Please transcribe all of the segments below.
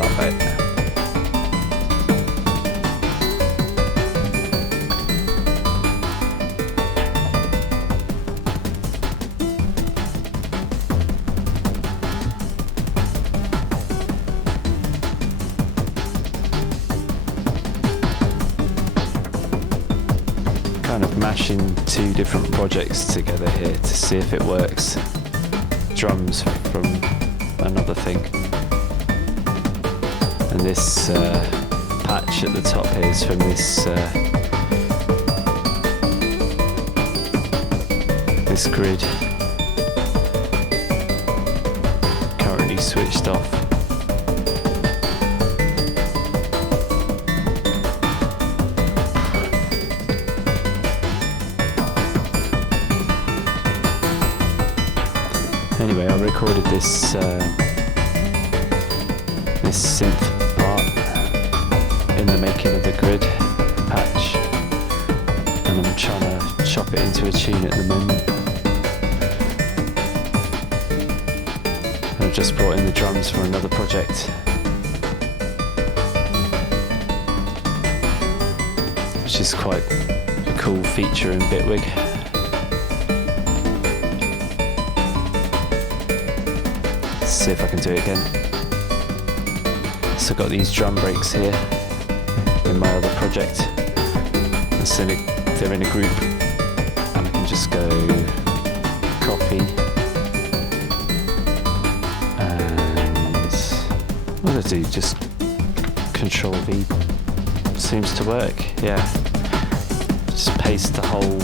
that bit. Kind of mashing two different projects together here to see if it works. Drums from another thing, and this patch at the top here is from this this grid, currently switched off. Anyway, I recorded this this synth part in the making of the grid patch, and I'm trying to chop it into a tune at the moment. And I've just brought in the drums for another project, which is quite a cool feature in Bitwig. See if I can do it again. So I've got these drum breaks here in my other project. So they're in a group, and I can just go copy, and what do I do? Just Control V seems to work. Yeah, just paste the whole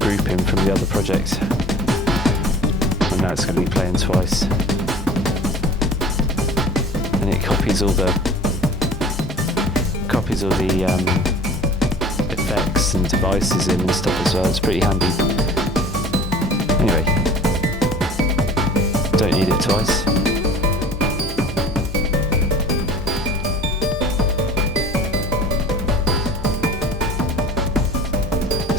group in from the other project, and now it's going to be playing twice. And it copies all the effects and devices in and stuff as well. It's pretty handy. Anyway, don't need it twice.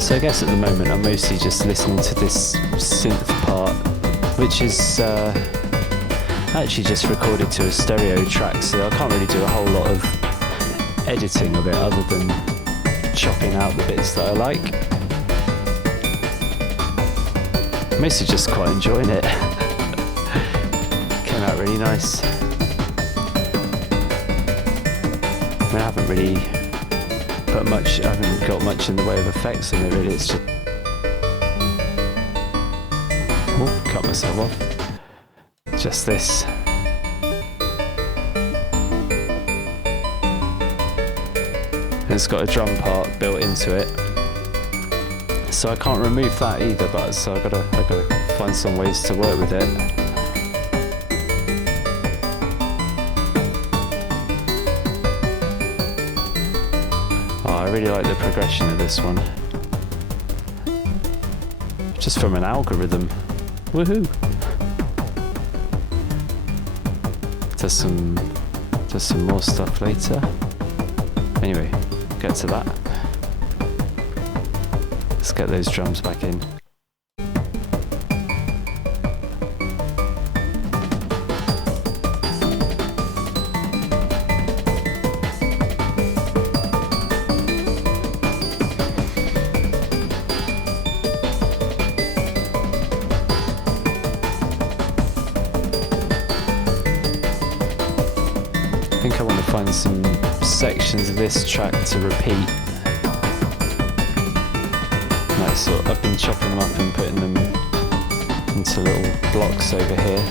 So I guess at the moment I'm mostly just listening to this synth part, which is actually just recorded to a stereo track, so I can't really do a whole lot of editing of it other than chopping out the bits that I like. I'm mostly just quite enjoying it. Came out really nice. I mean, I haven't really I haven't got much in the way of effects in it really, it's just... Oh, cut myself off. Just this. And it's got a drum part built into it, so I can't remove that either. But so I gotta find some ways to work with it. Oh, I really like the progression of this one, just from an algorithm. Woohoo! Does some more stuff later. Anyway, get to that. Let's get those drums back in. I think I want to find some sections of this track to repeat. Like I've been chopping them up and putting them into little blocks over here.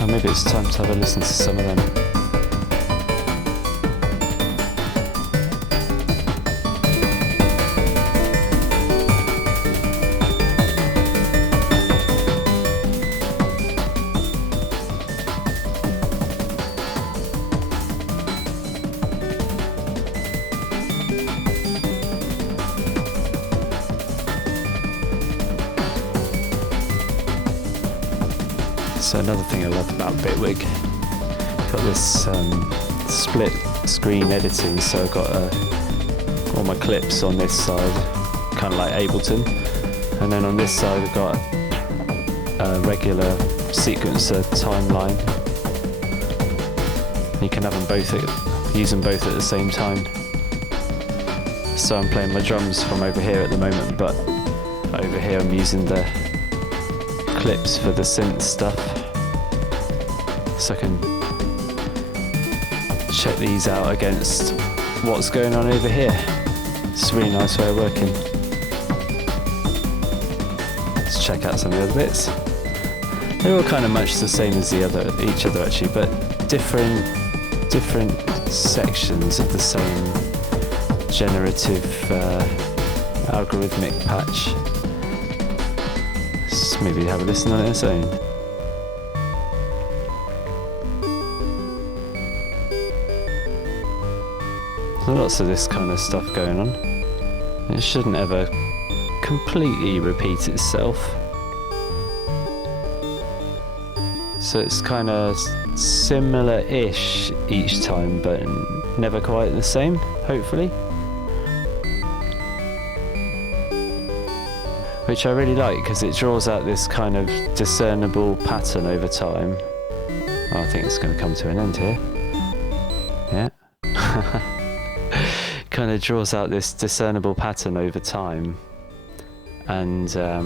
And maybe it's time to have a listen to some of them. So another thing I love about Bitwig, got this split screen editing, so I've got all my clips on this side, kind of like Ableton, and then on this side I've got a regular sequencer timeline, You can have them both, use them both at the same time. So I'm playing my drums from over here at the moment, but over here I'm using the clips for the synth stuff. So I can check these out against what's going on over here. It's a really nice way of working. Let's check out some of the other bits. They're all kind of much the same as each other actually, but different sections of the same generative algorithmic patch. Let's maybe have a listen on its own. There's lots of this kind of stuff going on. It shouldn't ever completely repeat itself. So it's kind of similar-ish each time, but never quite the same, hopefully. Which I really like, because it draws out this kind of discernible pattern over time. Oh, I think it's going to come to an end here. Yeah. Kind of draws out this discernible pattern over time. And I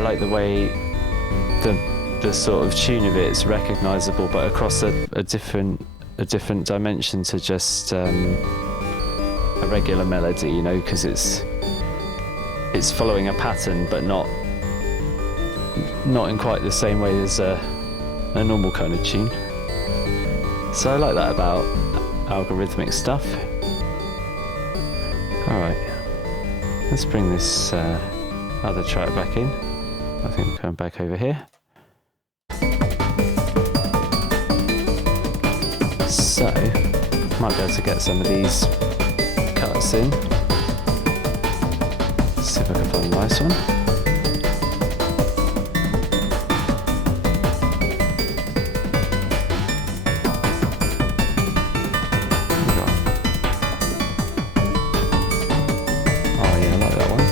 like the way the sort of tune of it is recognisable, but across a different dimension to just a regular melody, you know, because it's following a pattern, but not in quite the same way as a normal kind of tune. So I like that about algorithmic stuff. All right, let's bring this other track back in. I think we're coming back over here. So, might be able to get some of these cuts in. Let's see if I can find a nice one. Oh yeah, I like that one.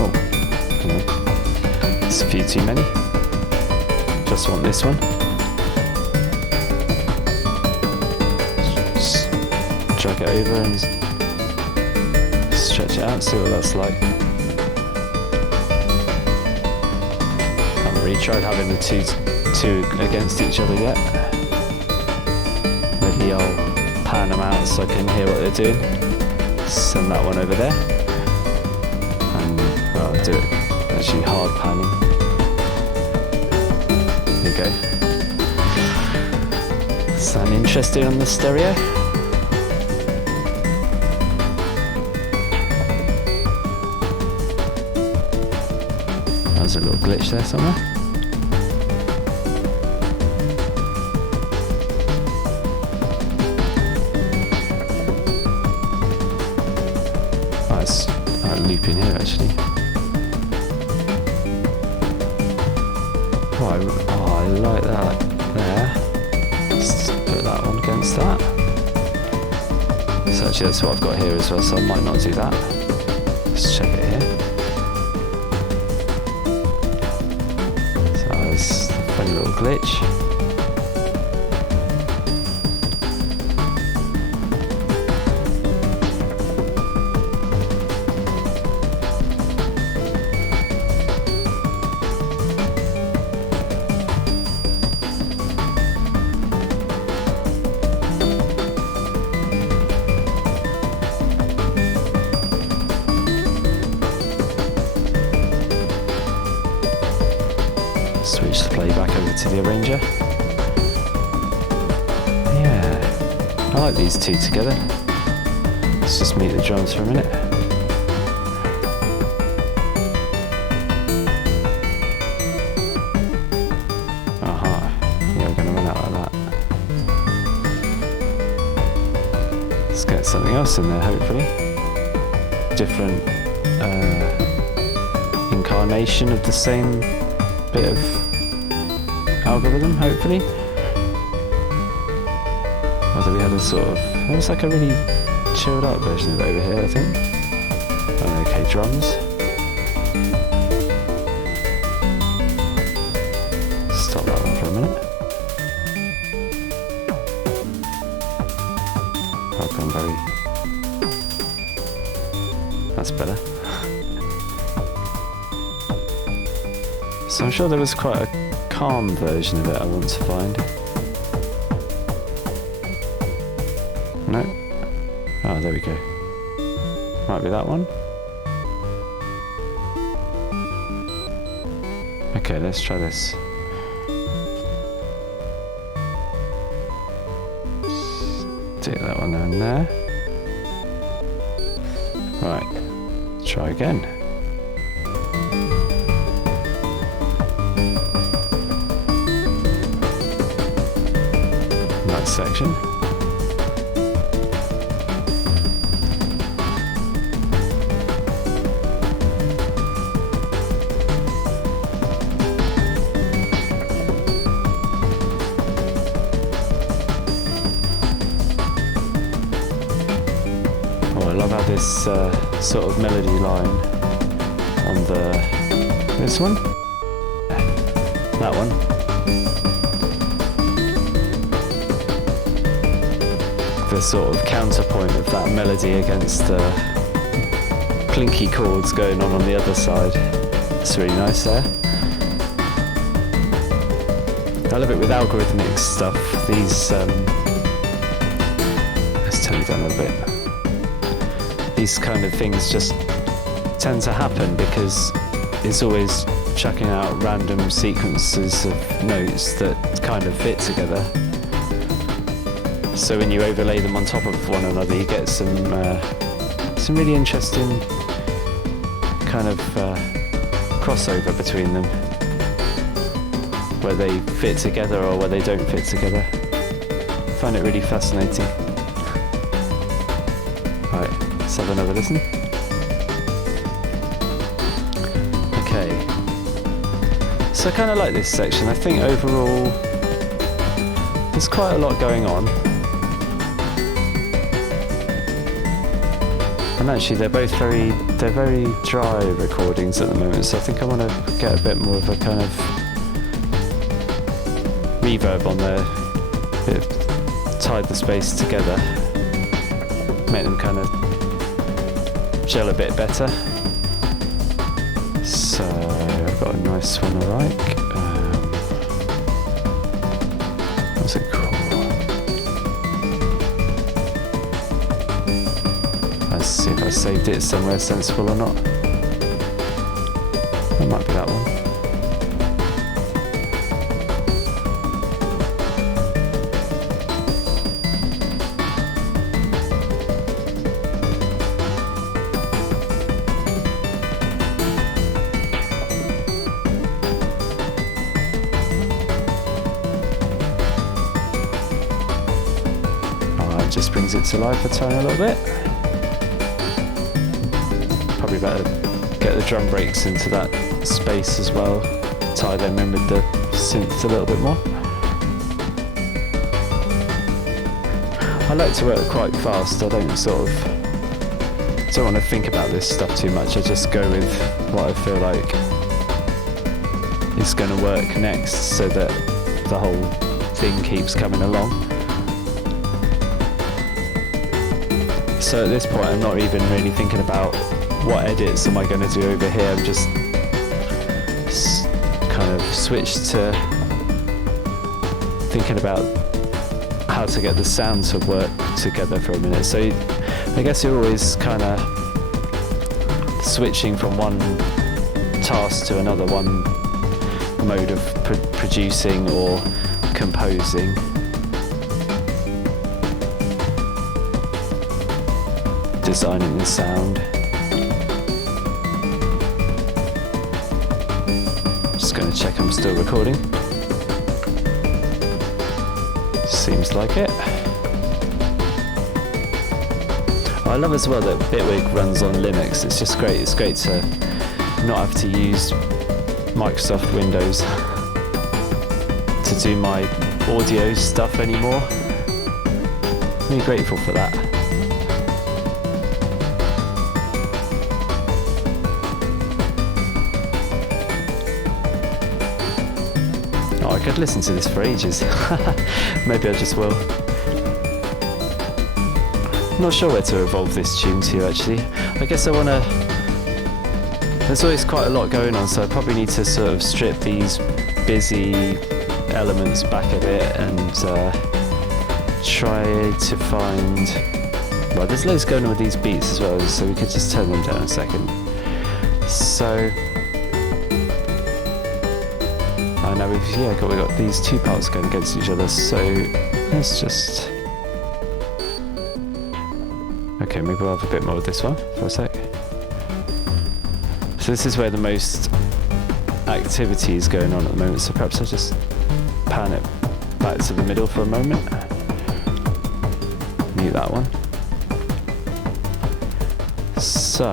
Oh, it's a few too many. Just want this one. Drag it over and stretch it out, see what that's like. I haven't really tried having the two against each other yet. Maybe I'll pan them out so I can hear what they're doing. Send that one over there. And well, I'll do it actually hard panning. There you go. Sound interesting on the stereo? There's a little glitch there somewhere. Oh, it's a loop in here actually. Oh, I like that there. Let's put that one against that. So actually that's what I've got here as well, so I might not do that. Let's check it here. Funny little glitch. Switch the playback over to the arranger. Yeah, I like these two together. Let's just mute the drums for a minute. Aha, yeah, we're going to run out like that. Let's get something else in there, hopefully. Different incarnation of the same bit of algorithm, hopefully. Although we had a sort of, it was like a really chilled out version of it over here, I think. Okay, drums. Stop that one for a minute. very... That's better. So I'm sure there was quite a calm version of it I want to find. No? Oh, there we go. Might be that one. Okay, let's try this. Stick that one down there. Right, try again. That section. I love how this sort of melody line on this one, that one, the sort of counterpoint of that melody against the plinky chords going on the other side. It's really nice there. I love it with algorithmic stuff. These let's turn it down a little bit. These kind of things just tend to happen because it's always chucking out random sequences of notes that kind of fit together. So when you overlay them on top of one another, you get some really interesting kind of crossover between them, where they fit together or where they don't fit together. I find it really fascinating. Right. Let's have another listen. Okay. So I kind of like this section. I think overall there's quite a lot going on. And actually they're both very dry recordings at the moment, so I think I want to get a bit more of a kind of reverb on there. Tie the space together. Make them kind of gel a bit better. So I've got a nice one I like. What's it called? Let's see if I saved it somewhere sensible or not. That might be that one. Just brings it to life a tiny little bit. Probably better get the drum breaks into that space as well. Tie them in with the synth a little bit more. I like to work quite fast. I don't want to think about this stuff too much. I just go with what I feel like is going to work next, so that the whole thing keeps coming along. So at this point I'm not even really thinking about what edits am I going to do over here. I'm just kind of switched to thinking about how to get the sound to work together for a minute. So I guess you're always kind of switching from one task to another, one mode of producing or composing. Designing the sound. Just going to check I'm still recording. Seems like it. I love as well that Bitwig runs on Linux. It's just great. It's great to not have to use Microsoft Windows to do my audio stuff anymore. I'm really grateful for that. I could listen to this for ages. Maybe I just will. not sure where to evolve this tune to actually. I guess I want to... There's always quite a lot going on, so I probably need to sort of strip these busy elements back a bit and try to find... Well, there's loads going on with these beats as well, so we could just turn them down a second. So... I know we've got these two parts going against each other, so let's just... Okay, maybe we'll have a bit more of this one for a sec. So this is where the most activity is going on at the moment, so perhaps I'll just pan it back to the middle for a moment. Mute that one. So...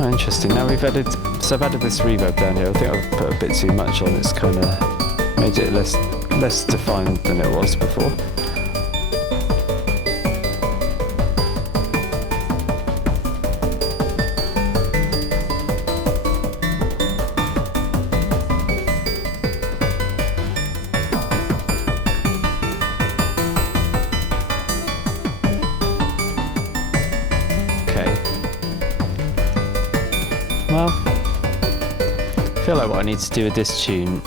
Oh, interesting. Now we've added... So I've added this reverb down here. I think I've put a bit too much on. It's kind of made it less defined than it was before. Well, I feel like what I need to do with this tune,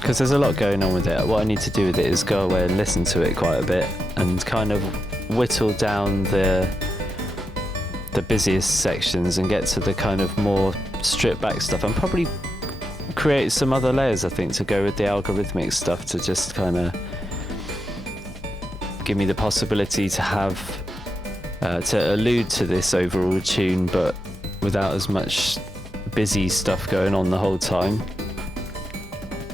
because there's a lot going on with it, what I need to do with it is go away and listen to it quite a bit and kind of whittle down the busiest sections and get to the kind of more stripped back stuff, and probably create some other layers, I think, to go with the algorithmic stuff to just kind of give me the possibility to have to allude to this overall tune, but without as much busy stuff going on the whole time,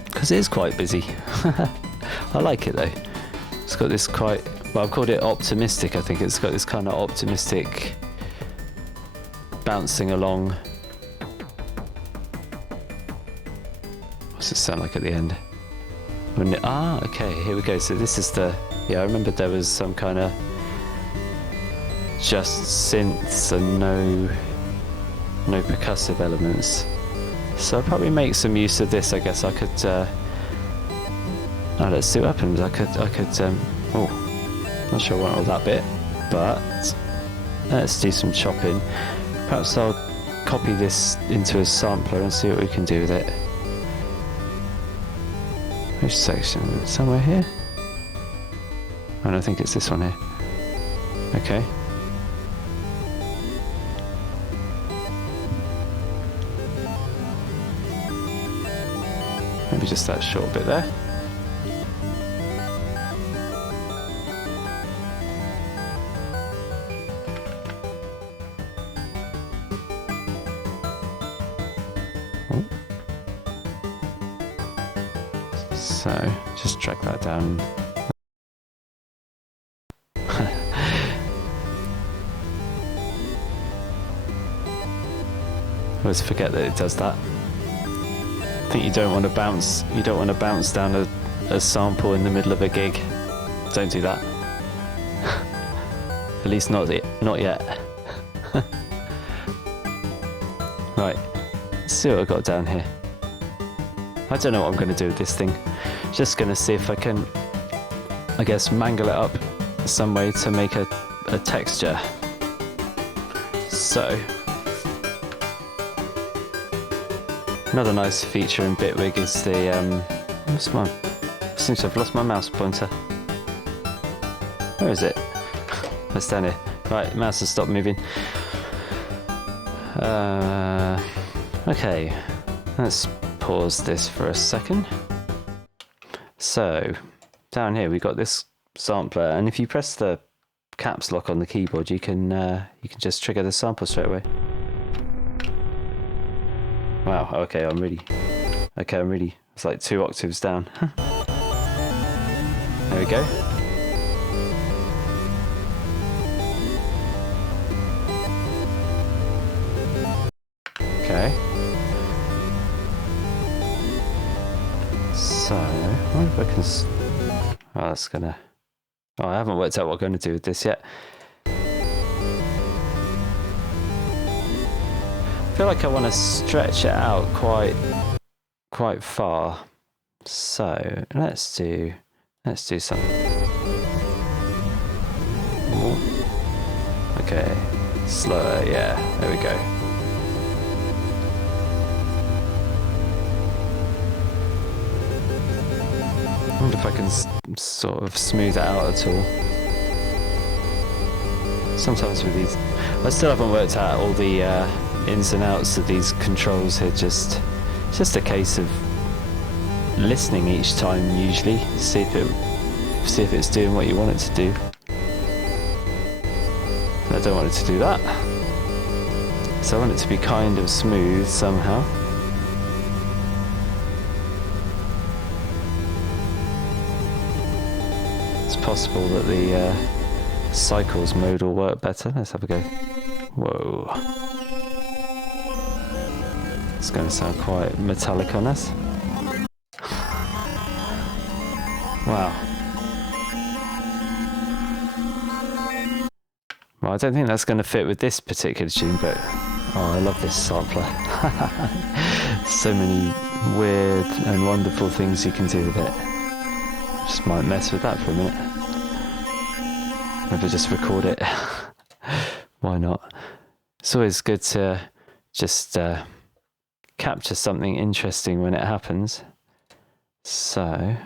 because it is quite busy. I like it though. It's got this quite, well, I've called it optimistic. I think it's got this kind of optimistic bouncing along. What's it sound like at the end? Okay, here we go. So this is the, I remember there was some kind of just synths and no percussive elements. So I'll probably make some use of this. I guess I could, let's see what happens. I could, not sure I want all that bit, but let's do some chopping. Perhaps I'll copy this into a sampler and see what we can do with it. Which section? Somewhere here? I don't think it's this one here. Okay. Maybe just that short bit there. Oh. So, just drag that down. I always forget that it does that. I think you don't want to bounce down a sample in the middle of a gig. Don't do that. At least not yet. Right, let's see what I've got down here. I don't know what I'm going to do with this thing. Just going to see if I can, I guess, mangle it up some way to make a texture. So, another nice feature in Bitwig is the, I seem to have lost my mouse pointer. Where is it? It's down here. Right, mouse has stopped moving. Okay, let's pause this for a second. So, down here we got this sampler, and if you press the caps lock on the keyboard, you can just trigger the sample straight away. Wow, okay, I'm really, it's like 2 octaves down. There we go. Okay. So, I wonder if I can, that's gonna, I haven't worked out what I'm going to do with this yet. I feel like I want to stretch it out quite far. So let's do some. Okay, slower. Yeah, there we go. I wonder if I can sort of smooth it out at all. Sometimes with these, I still haven't worked out all the ins and outs of these controls here. It's just a case of listening each time, usually, see if it's doing what you want it to do. And I don't want it to do that, so I want it to be kind of smooth somehow. It's possible that the cycles mode will work better. Let's have a go. Whoa. It's going to sound quite metallic on us. Wow. Well, I don't think that's going to fit with this particular tune, but oh, I love this sampler. So many weird and wonderful things you can do with it. Just might mess with that for a minute. Maybe just record it. Why not? It's always good to just capture something interesting when it happens. So,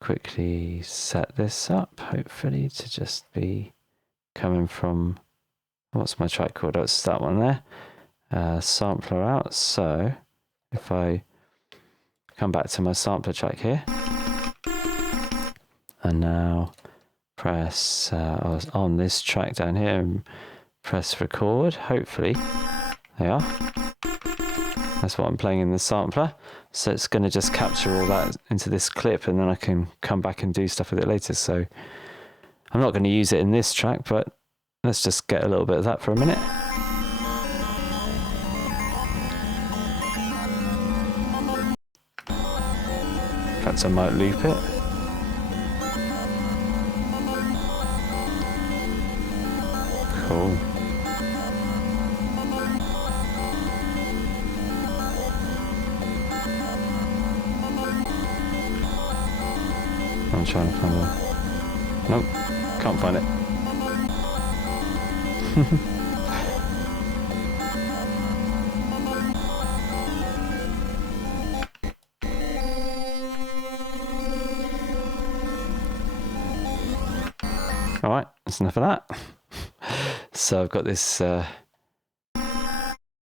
quickly set this up, hopefully to just be coming from, what's my track called? Oh, it's that one there. Sampler out. So, if I come back to my sampler track here, and now press on this track down here and press record, hopefully. There you are. That's what I'm playing in the sampler. So it's going to just capture all that into this clip, and then I can come back and do stuff with it later. So I'm not going to use it in this track, but let's just get a little bit of that for a minute. In fact, I might loop it. Cool. I'm trying to find it. Nope, can't find it. Alright, that's enough of that. So I've got this, I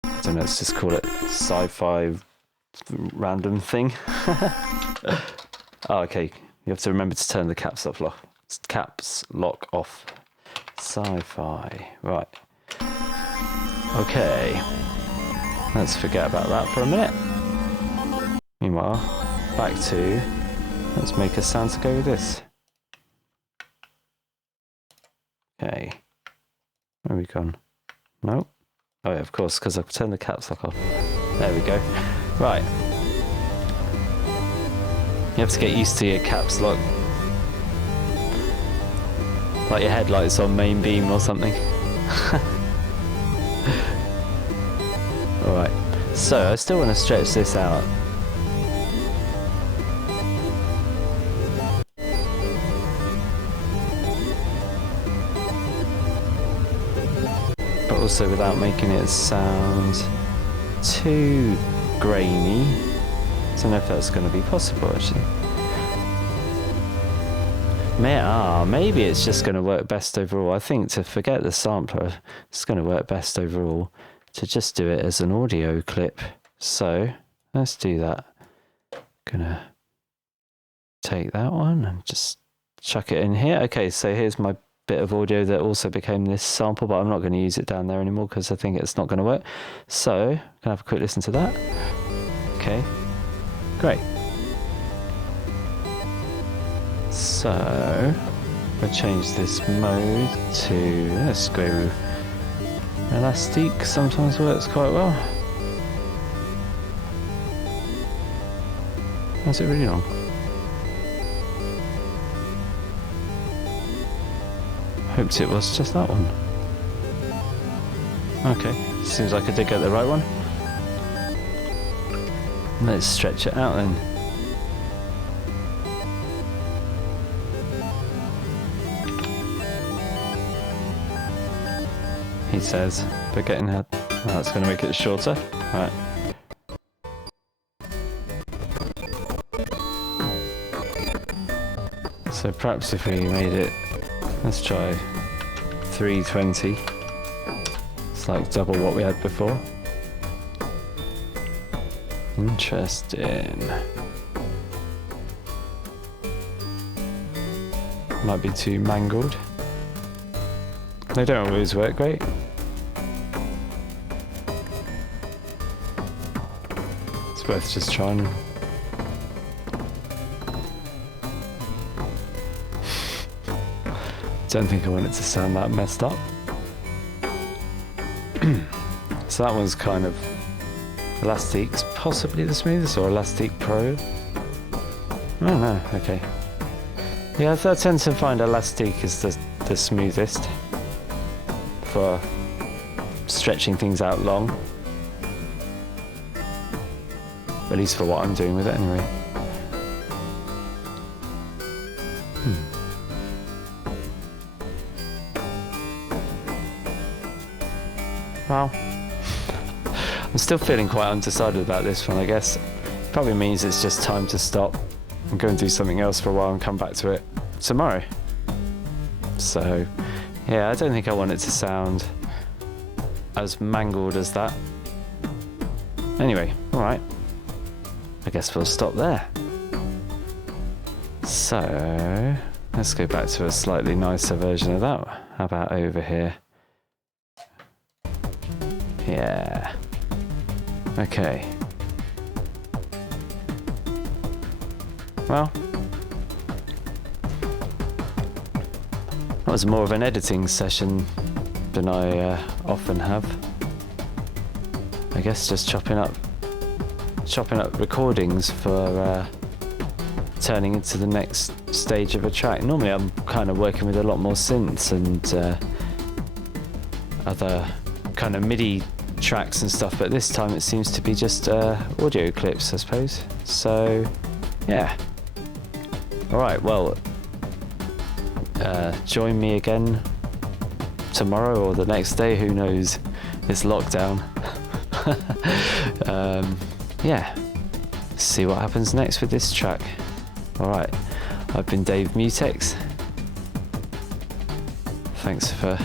don't know, let's just call it sci-fi random thing. Oh, okay, you have to remember to turn the caps lock off. Sci-fi, right. Okay, let's forget about that for a minute. Meanwhile, back to, let's make a sound to go with this. Okay. Where are we gone? Nope. Oh yeah, of course, because I've turned the caps lock off. There we go. Right. You have to get used to your caps lock. Like your headlights on main beam or something. Alright. So, I still want to stretch this out. Also without making it sound too grainy. I don't know if that's going to be possible actually. Maybe it's just going to work best overall. I think to forget the sampler, it's going to work best overall to just do it as an audio clip. So let's do that. Gonna take that one and just chuck it in here. Okay, so here's my bit of audio that also became this sample, but I'm not going to use it down there anymore because I think it's not going to work. So, I'm going to have a quick listen to that. Okay, great. So, I change this mode to, let's go elastic, sometimes works quite well. Is it really long? Hoped it was just that one. Okay, seems like I did get the right one. Let's stretch it out then. he says, but getting her... Oh, that's going to make it shorter. Alright. So perhaps if we made it... Let's try 320. It's like double what we had before. Interesting. Might be too mangled. They don't always work great. It's worth just trying. Don't think I want it to sound that messed up. So that one's kind of Elastic's possibly the smoothest, or Elastic Pro. Oh no, okay. Yeah, I tend to find Elastic is the smoothest for stretching things out long. At least for what I'm doing with it anyway. Well, I'm still feeling quite undecided about this one, I guess. Probably means it's just time to stop and go and do something else for a while and come back to it tomorrow. So, yeah, I don't think I want it to sound as mangled as that. Anyway, alright. I guess we'll stop there. So, let's go back to a slightly nicer version of that. How about over here? Yeah. Okay. Well, that was more of an editing session than I often have. I guess just chopping up recordings for turning into the next stage of a track. Normally I'm kind of working with a lot more synths and other kind of MIDI tracks and stuff, but this time it seems to be just audio clips, I suppose. So, yeah. Alright, well, join me again tomorrow or the next day, who knows, it's lockdown. Yeah, see what happens next with this track. Alright, I've been Dave Muteqx. Thanks for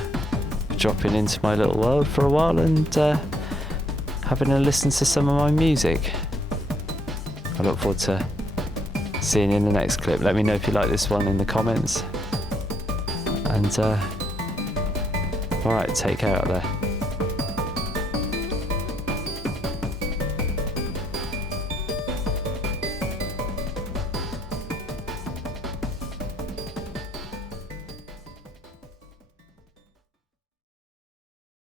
dropping into my little world for a while and having a listen to some of my music. I look forward to seeing you in the next clip. Let me know if you like this one in the comments. And alright, take care out there.